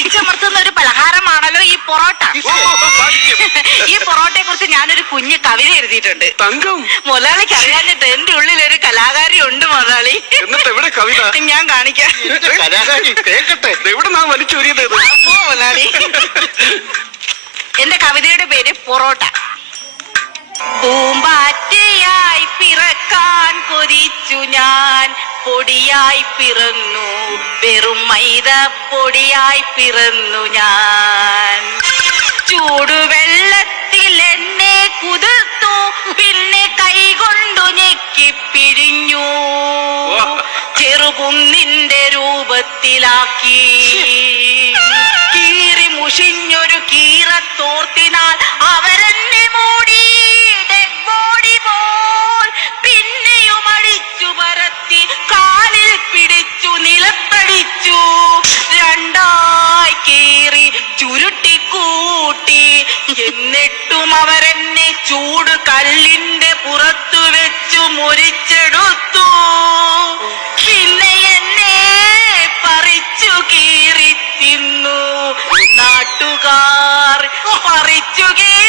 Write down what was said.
അടിച്ചമർത്തുന്ന ഒരു പലഹാരമാണല്ലോ ഈ പൊറോട്ട. ഈ പൊറോട്ടയെ കുറിച്ച് ഞാനൊരു കുഞ്ഞ് കവിത എഴുതിയിട്ടുണ്ട്. തങ്കം. മുതലാളിക്ക് അറിയാഞ്ഞിട്ട് എന്റെ ഉള്ളിൽ ഒരു കലാകാരി ഉണ്ട് മുതലാളി. എവിടെ കവിത? ഞാൻ കാണിക്കാം. കലാകാരി കേക്കട്ടെ. എവിടെ നാ വലിച്ചൊരിയത്? ഇത്? അപ്പോ മുതലാളി. എന്റെ കവിതയുടെ പേര് പൊറോട്ട. പൂമ്പാറ്റയായി പിറക്കാൻ കൊതിച്ചു ഞാൻ. പൊടിയായി പിറന്നു. വെറും മൈദ പൊടിയായി പിറന്നു ഞാൻ. ചൂടുവെള്ളത്തിൽ എന്നെ കുതിർത്തു. പിന്നെ കൈകൊണ്ടു ഞെക്കി പിഴിഞ്ഞു. ചെറുകുന്നിന്റെ രൂപത്തിലാക്കി. കീറി മുഷിഞ്ഞൊരു കീറത്തോർത്തിനാൽ നിലത്തടിച്ചു രണ്ടായി കീറി ചുരുട്ടിക്കൂട്ടി എന്നിട്ടും അവരെന്നെ ചൂട് കല്ലിന്റെ പുറത്തു വെച്ചു മുരിച്ചെടുത്തു. പിന്നെ എന്നെ പറിച്ചു കീറി തിന്നു. നാട്ടുകാർ പറിച്ചു കീറി